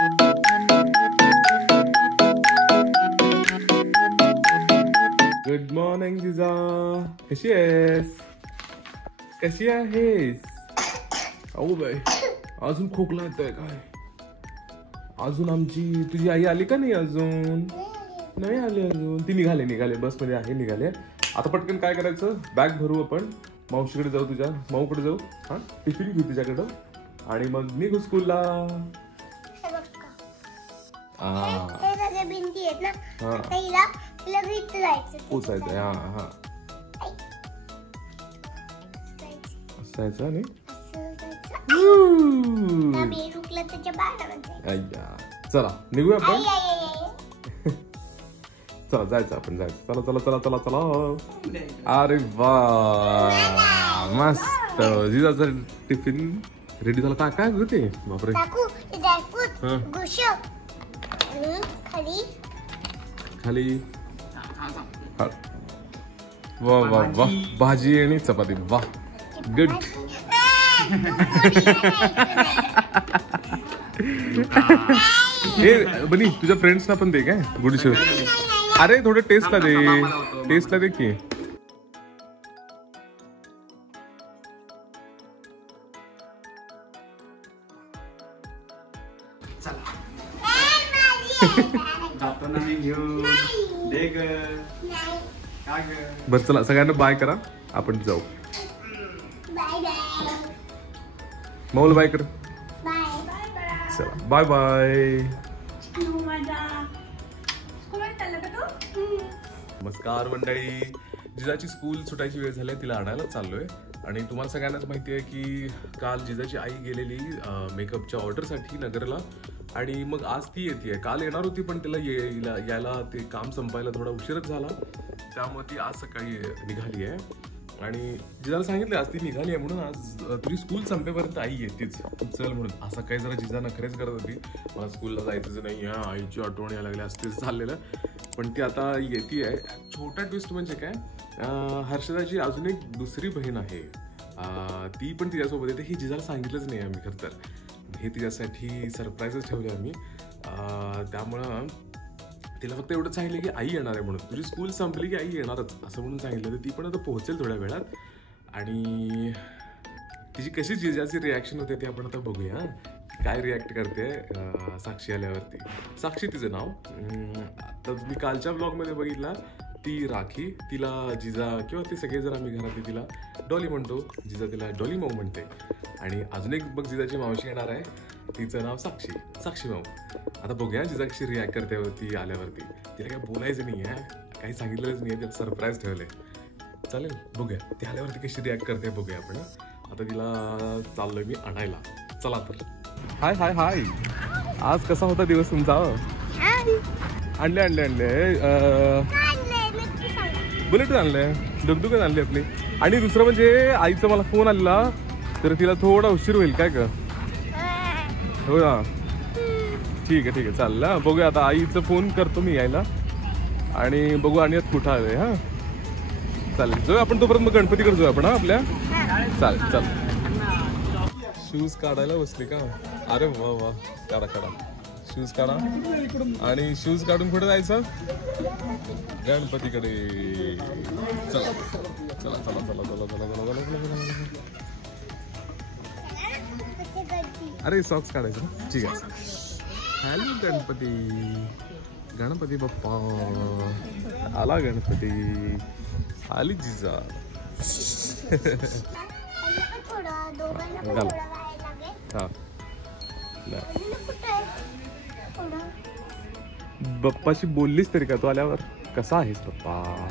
Good morning जिजा, कशी आहेस? कशी आहेस? अहो बाई, अजून खोकला येतोय काय? अजून आमची तुझी आई आली का नाही? अजून नाही आली. अजून ती निघाले बस मध्ये आहे, निघाले. आता पटकन काय करायचं, बॅग भरू आपण, मावशीकडे जाऊ, तुझ्या माऊकडे जाऊ. हा, टिफिन घेऊ तुझ्याकडं आणि मग निघू स्कूलला. भिंती आहेत ना, पोचायचं. हा हा, असायचं नाही. चला निघूया आपण. चला जायचं आपण, जायचं. चला चला चला चला चला. अरे वा, मस्त. जिजाचं टिफिन रेडी झाला. काय काय होते? बापरे, खाली वा वा वा, भाजी आणि चपाती. वा, गुड. हे बनी, तुझ्या फ्रेंड्सना पण दे काय गुड शो. अरे थोडं टेस्टला दे, टेस्टला दे की. बर चला, सगळ्यांना बाय करा, आपण जाऊ. माऊल बाय कर. चला बाय बाय. नमस्कार मंडळी, जिजाची स्कूल सुटायची वेळ झाली, तिला आणायला चाललोय. आणि तुम्हाला सगळ्यांनाच माहिती आहे की काल जिजाची आई गेलेली मेकअपच्या ऑर्डरसाठी नगरला, आणि मग आज ती येते. काल येणार होती पण तिला यायला ते काम संपायला थोडा उशीरच झाला, त्यामुळे ती आज सकाळी निघाली आहे. आणि जिजाला सांगितलं आज ती निघाली आहे म्हणून, आज तुझी स्कूल संपेपर्यंत आई येतेच, चल म्हणून. असं काही जरा जिजा नखरेच करत होती, मला स्कूलला जायचंच नाही, आईची आठवण यायला लागली असतेच चाललेलं. पण ती आता येते आहे. छोटा ट्विस्ट म्हणजे काय, हर्षदाची अजून एक दुसरी बहीण आहे, ती पण तिच्यासोबत येते. ही जिजाला सांगितलंच नाही आम्ही, खरं तर हे तिच्यासाठी सरप्राईजच ठेवले आम्ही. त्यामुळं तिला फक्त एवढंच सांगितलं की आई येणार आहे म्हणून, तुझी स्कूल संपली की आई येणारच असं म्हणून सांगितलं. तर ती पण आता पोहोचेल थोड्या वेळात. आणि तिची कशी जिजाची रिॲक्शन होते ते आपण आता बघूया. काय रिॲक्ट करते साक्षी आल्यावरती. साक्षी तिचं नाव. तर मी कालच्या ब्लॉगमध्ये बघितला, ती राखी, तिला जिजा किंवा ते सगळेजण आम्ही घरातली तिला डॉली म्हणतो, जिजा तिला डॉली माऊ म्हणते. आणि अजून एक बघ जिजाची मावशी येणार आहे, तिचं नाव साक्षी, साक्षी माऊ. आता बघूया जिजा कशी रिॲक्ट करते ती आल्यावरती. तिला काय बोलायचं नाही आहे, काही सांगितलंच नाही आहे, तिला सरप्राईज ठेवलंय. चालेल, बघूया ती आल्यावरती कशी रिॲक्ट करते, बघूया आपण. आता तिला चाललोय मी आणायला. चला तर. हाय हाय हाय, आज कसा होता दिवस तुमचा? आणले आणले आणले बुलेट आणले, डगडुगच आणली आपली. आणि दुसरं म्हणजे आईचा मला फोन आलेला, तर तिला थोडा उशीर होईल काय का? हो ना, ठीक आहे ठीक आहे, चालला. बघूया आता, आईचा फोन करतो मी यायला आणि बघू आणि कुठं आहे. हा चालेल, जाऊया आपण तोपर्यंत. मग गणपतीकडे जाऊया आपण. हा आपल्या, चालेल चालेल. शूज काढायला बसले का? अरे वा वा, काढा काढा, शूज काढा. आणि शूज काढून कुठे जायचं? गणपतीकडे. चला चला चला चला चला चला चला चला. अरे सॉक्स काढायचं, ठीक आहे. हॅलो गणपती, गणपती बाप्पा आला, गणपती आली जिजा. हा, बाप्पाशी बोललीस तरी का तू आल्यावर? कसा आहेस पप्पा?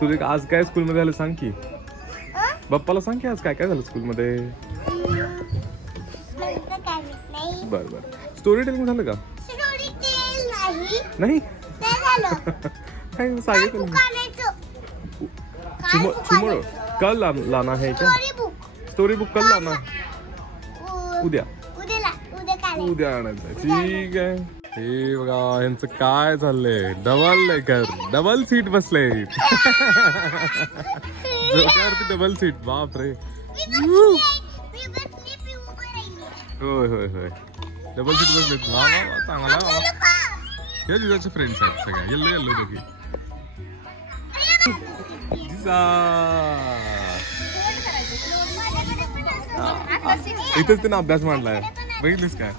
तुझे आज काय स्कूलमध्ये झालं सांग की. बाप्पाला सांग की आज काय काय झालं स्कूलमध्ये. बर बर, स्टोरी टेलिंग झालं का? नाही सांगितलं. कल लाना है क्या? स्टोरी बुक कल लाना, उद्या उद्या आणायचं. ठीक आहे. हे बघा यांचं काय चाललंय, डबल लेकर, डबल सीट बसले. डबल सीट, बाप रे. होय होय होय डबल सीट बसलेत. वा वा वा चांगला. हे जिजाचे फ्रेंड्स आहेत सगळ्या. येल्लो येल्लो दोघी. जिजा इथेच तिने अभ्यास मांडलाय बघितलीस काय.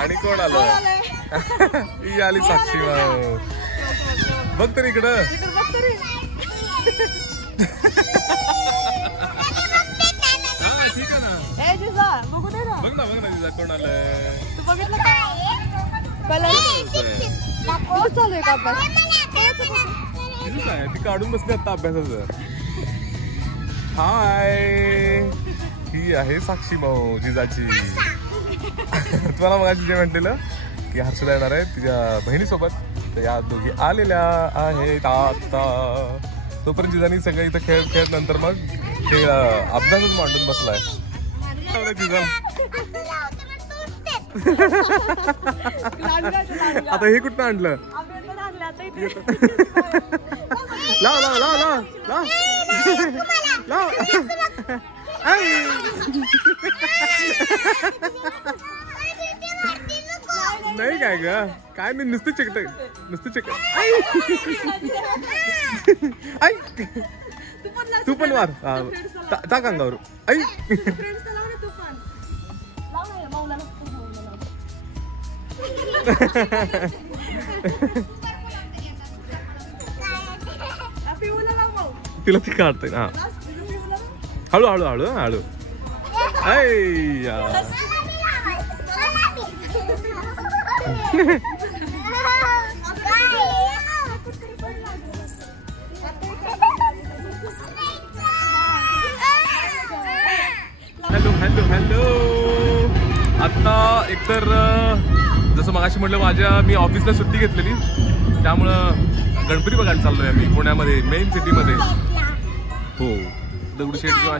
आणि कोण आलं. ही आली साक्षी बघ तरी इकडं. ठीक आहे ना. बघ ना जिजा कोण आलंय. ती काढून बसली आता अभ्यासाचं. हाय ही आहे साक्षी भाऊ जिजाची. तुम्हाला मगाशी जे म्हटलेलं की हर्षदा येणार आहे तिच्या बहिणीसोबत, तर या दोघी आलेल्या आहेत आता. तोपर्यंत जिजानी सगळं इथं खेळत नंतर मग ते अभ्यासच मांडून बसलाय जिजा. आता हे कुठं आणलं. लाव लाव लाव लाव लाव लाव. नाही काय ग काय नाही नुसतं चिकट नुसतं चिकट. तू पण वार टाक अंगावर. आई तिला ती काढतोय ना. हळू हळू हळू हळू. Hello hello hello. आता एकतर जसं मगाशी म्हटलं मी ऑफिसला सुट्टी घेतलेली, त्यामुळं गणपती बघायला चाललोय आम्ही पुण्यामध्ये मेन सिटीमध्ये. हो दगडूशेठ किंवा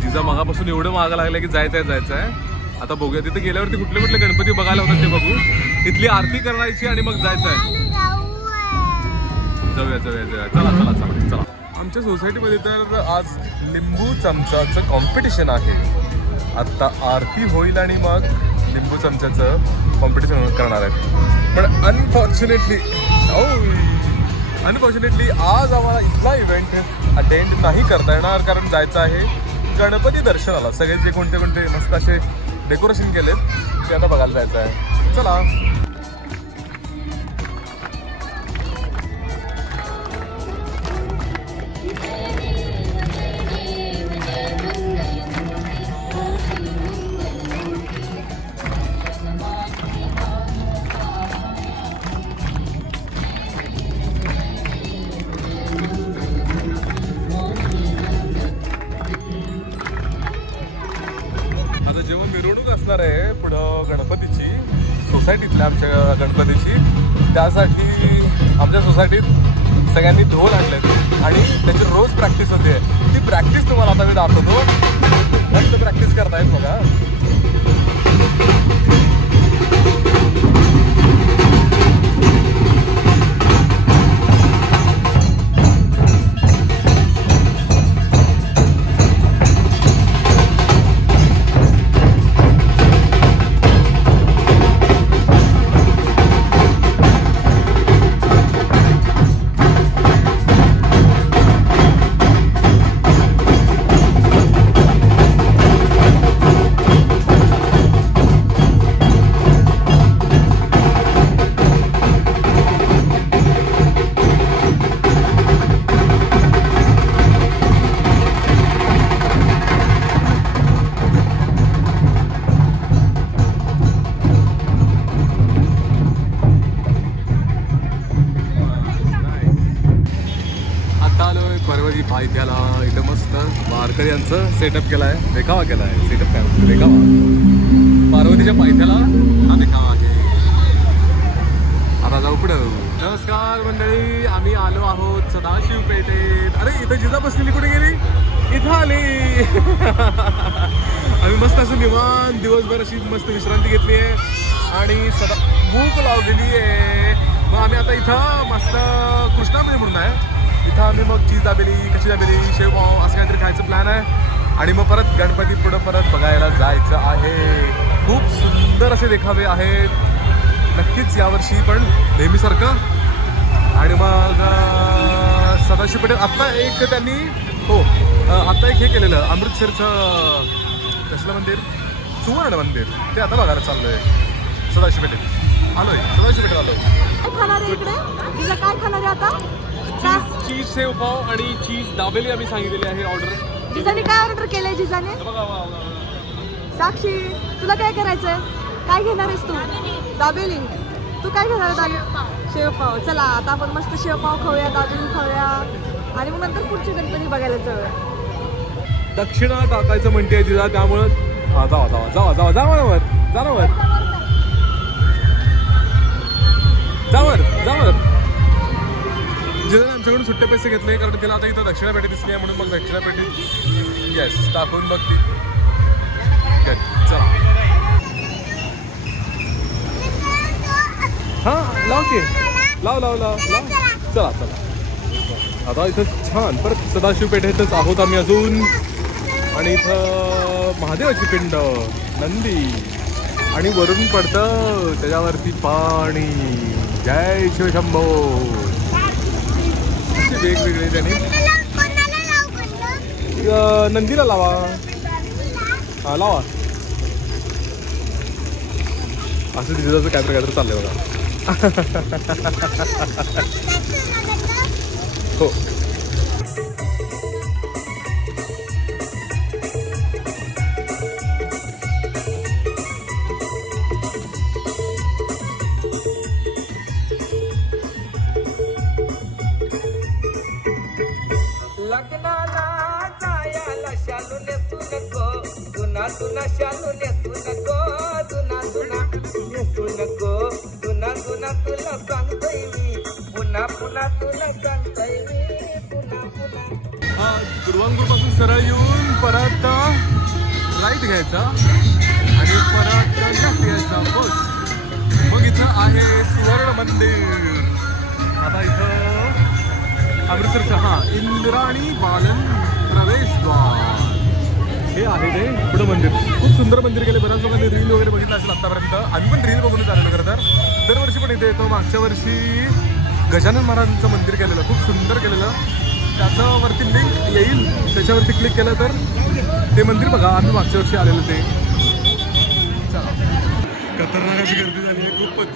जिजा मगापासून एवढं मागं लागलं की जायचं आहे. आता बघूया तिथे गेल्यावरती कुठले कुठले गणपती बघायला होतात ते बघू. इथली आरती करायची आणि मग जायचं आहे. जाऊया जाऊया जाऊया. चला चला चला चला. आमच्या सोसायटीमध्ये तर आज लिंबू चमचाचं कॉम्पिटिशन आहे. आता आरती होईल आणि मग लिंबू चमच्याचं कॉम्पिटिशन करणार आहे. पण अनफॉर्च्युनेटली आज आम्हाला इथला इव्हेंट अटेंड नाही करता येणार, कारण जायचं आहे गणपती दर्शनाला. सगळे जे कोणते कोणते मस्त असे डेकोरेशन केलेत ते आता बघायला जायचं आहे. चला. जेव्हा मिरवणूक असणार आहे पुढं गणपतीची, सोसायटीतल्या आमच्या गणपतीची, त्यासाठी आमच्या सोसायटीत सगळ्यांनी ढोल आणलेत आणि त्याची रोज प्रॅक्टिस होते. ती प्रॅक्टिस तुम्हाला आता मी दाखवतो. मस्त प्रॅक्टिस करतायत बघा. पायथ्याला इथं मस्त वारकरी यांचं सेटअप केला आहे, देखावा केला आहे. सेटअप काय म्हणतो, देखावा. पार्वतीच्या पायथ्याला हा देखावा आहे. आता जाऊ पुढं. नमस्कार मंडळी, आम्ही आलो आहोत सदाशिव पेठेत. अरे इथं जिजा बसलेली कुठे गेली? इथं आली. आम्ही मस्त असं निवांत दिवसभर अशी मस्त विश्रांती घेतली आहे आणि भूक लावलेली आहे. मग आम्ही आता इथं मस्त कृष्णामध्ये म्हणून आहे इथं आम्ही मग चीज दाबेली, कशी दाबेली, शेवभाव असं काहीतरी खायचं प्लॅन आहे आणि मग परत गणपती पुढं परत बघायला जायचं आहे. खूप सुंदर असे देखावे आहेत नक्कीच यावर्षी पण नेहमीसारखं. आणि मग सदाशिव पेठेत आत्ता एक त्यांनी आत्ता एक हे केलेलं अमृतसरचं कसलं मंदिर, सुवर्ण मंदिर, ते आता बघायला चाललोय सदाशिव पेठेत. आलोय सदाशिव पेठेत आलोय. काय खाणार आहे इकडे? तुझं काय खाणार आहे आता? चीज शेवभाव आणि चीज दाबेली आम्ही सांगितलेली आहे ऑर्डर. जिजाने काय ऑर्डर केलंय? जिजाने साक्षी तुला काय करायचंय? काय घेणार आहेस तू? दाबेली. तू काय घेणार आहे? शेवपाव. चला आता आपण मस्त शेवपाव खाऊया, दाबेली खाऊया आणि मग नंतर पुढचे गणपती बघायला जाऊया. दक्षिणा टाकायचं म्हणते तिला, त्यामुळं जावा जावा जावा जावा जावा वर जाणार जावर जावर. जिजाने आमच्याकडून सुट्टे पैसे घेतले कारण तिला आता इथं दक्षिणा पेठे दिसली आहे म्हणून मग दक्षिणा पेठेत येस टाकून बघ ती. चला हां लाव की लाव लाव लाव लाव. चला चला आता इथं छान परत सदाशिव पेठेतच आहोत आम्ही अजून. आणि इथं महादेवाची पिंड, नंदी आणि वरून पडतं त्याच्यावरती पाणी. जय शिवशंभो. असे वेगवेगळे त्याने नंदीला लावा. हा लावा. असं तिथं काहीतरी चाललंय बघा. हो लग्नाला जायला शालू नेसू नको, जुना जुना शालू नेसू नको, जुना जुना नेसू नको, जुना जुना तुला सांगतोय मी, पुन्हा पुन्हा तुला सांगतोय मी, पुन्हा पुन्हा. गुरुवांगूरपासून सरळ येऊन परत राईट घ्यायचा आणि परत लेफ्ट घ्यायचा बस. मग इथं आहे सुवर्ण मंदिर. आता इथं अमृतसरचं हां इंद्राणी बालन प्रवेशद्वार हे आहे ते पुढं मंदिर. खूप सुंदर मंदिर केले. बऱ्याच लोकांनी रील वगैरे बघितलं असेल आतापर्यंत. आम्ही पण रील बघूनच आलेलो खरं तर. दरवर्षी पण इथे येतो. मागच्या वर्षी गजानन महाराजांचं मंदिर केलेलं, खूप सुंदर केलेलं. त्याच्यावरती लिंक येईल, त्याच्यावरती क्लिक केलं तर ते मंदिर बघा. आम्ही मागच्या वर्षी आलेलो ते. खतरनाक अशी गर्दी झाली आहे खूपच.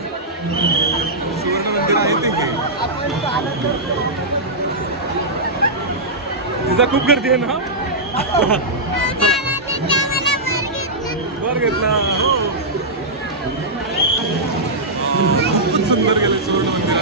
सुवर्ण मंदिर आहे ते तिचा खूप गर्दी आहे ना. बर घेतला. हो खूपच सुंदर गेले सुवर्ण मंदिर.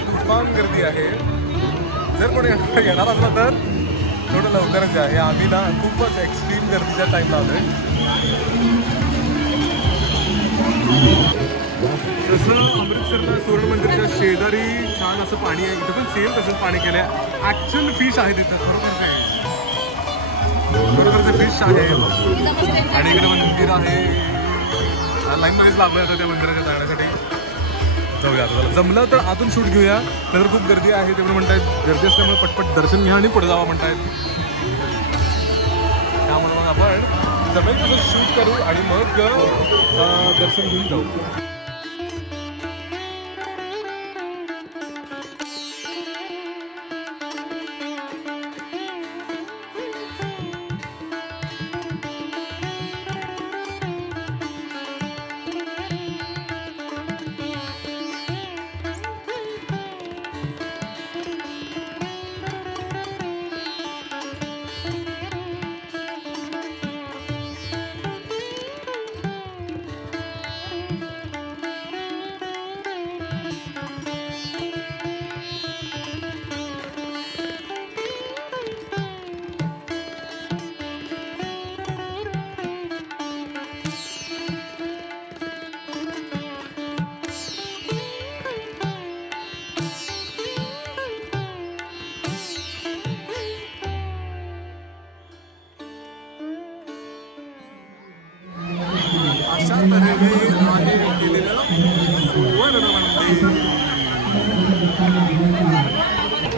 तुफान गर्दी आहे. जर कोणी येणार असला तर थोडं लवकरच आहे. आम्ही ना खूपच एक्स्ट्रीम गर्दीच्या टाईमला आलोय. जसं अमृतसरला सुवर्ण मंदिरच्या शेजारी छान असं पाणी आहे, इथं पण सेम तसंच पाणी केलं आहे. ॲक्च्युअल फिश आहे तिथं, खरोखरच आहे, खरोखरचं फिश आहे. आणि इकडे मंदिर आहे. लाईनमध्येच लागलं होतं त्या मंदिराच्या जाण्यासाठी. जाऊया आता. जमलं तर आतून शूट घेऊया, नंतर खूप गर्दी आहे ते म्हणतायत. गर्दी असल्यामुळे पटपट दर्शन घ्या आणि पुढे जावा म्हणतायत. त्यामुळे मग आपण जमेल तसं शूट करू आणि मग दर्शन घेऊन जाऊ.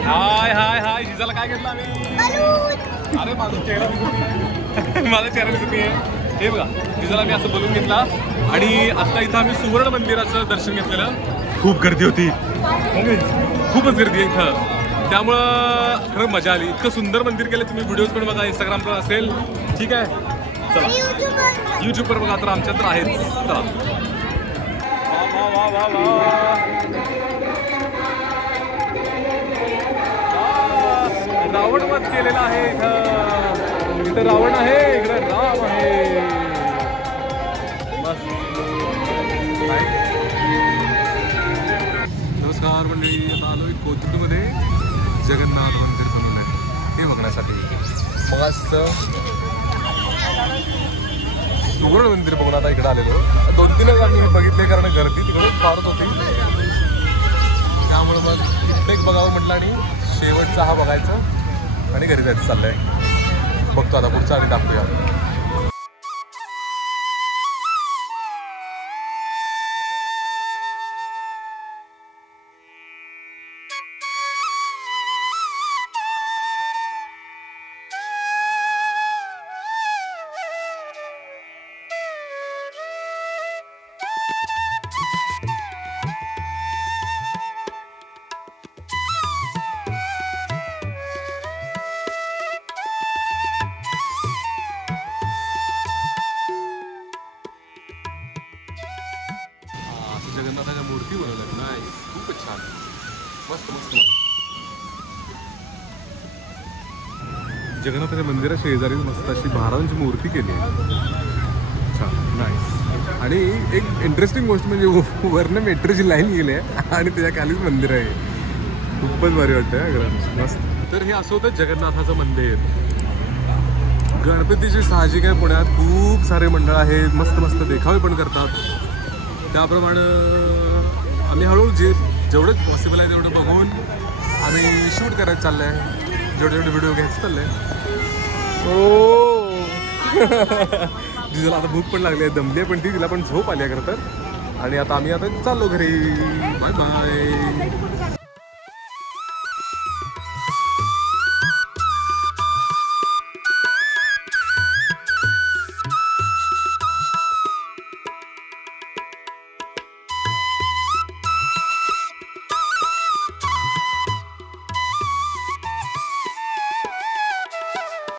हाय हाय हाय जिजाला काय घेतलं आम्ही? अरे माझा चेहरा दिसत नाही. माझा चेहरा दिसत नाही आहे. हे बघा जिजाला मी असं बोलून घेतला आणि आता इथं आम्ही सुवर्ण मंदिराचं दर्शन घेतलेलं. खूप गर्दी होती, खूपच गर्दी आहे इथं, त्यामुळं खरं मजा आली. इतकं सुंदर मंदिर केलं. तुम्ही व्हिडिओज पण बघा, इंस्टाग्रामवर असेल. ठीक आहे, चला यूट्यूबवर बघा, तर आमच्या तर आहेच. चला वा वा वा वा वा. रावण वध केलेला आहे इथं. इथं रावण आहे, इकडे राम आहे. मस्त. नमस्कार मंडळी, आता आलोय कोथरूडमध्ये जगन्नाथ मंदिर बनवलं आहे ते बघण्यासाठी. मग असं सुवर्ण मंदिर बघून आता इकडे आलेलो. 2-3 आम्ही हे बघितले कारण गर्दी तिकडून फारच होती, त्यामुळे मग इकडे एक बघावं म्हटलं आणि शेवटचा हा बघायचं आणि घरी जायचं चाललंय. बघतो आता पुढचा आणि दाखवूया. जगन्नाथाच्या मूर्ती बनवल्यात. नाईस, खूपच छान, मस्त मस्त. जगन्नाथाच्या मंदिरा शेजारी मस्त अशी महाराजांची मूर्ती केली आहे. छान, नाईस. आणि एक इंटरेस्टिंग गोष्ट म्हणजे वरनं मेट्रोची लाईन गेली आहे आणि त्याच्या खालीच मंदिर आहे. खूपच भारी वाटतं, मस्त. तर हे असं होतं जगन्नाथाचं मंदिर. गणपतीची साहजिक आहे, पुण्यात खूप सारे मंडळ आहेत, मस्त मस्त देखावे पण करतात. त्याप्रमाणे आम्ही हळूहळू जेवढं पॉसिबल आहे तेवढं बघून आम्ही शूट करायचं चाललं आहे. जेवढे व्हिडिओ घ्यायचं चाललं आहे. हो जिजाला आता भूक पण लागली आहे, दमली आहे पण ती, तिला पण झोप आली आहे खरं तर. आणि आता आम्ही आता चाललो घरी. Bye bye.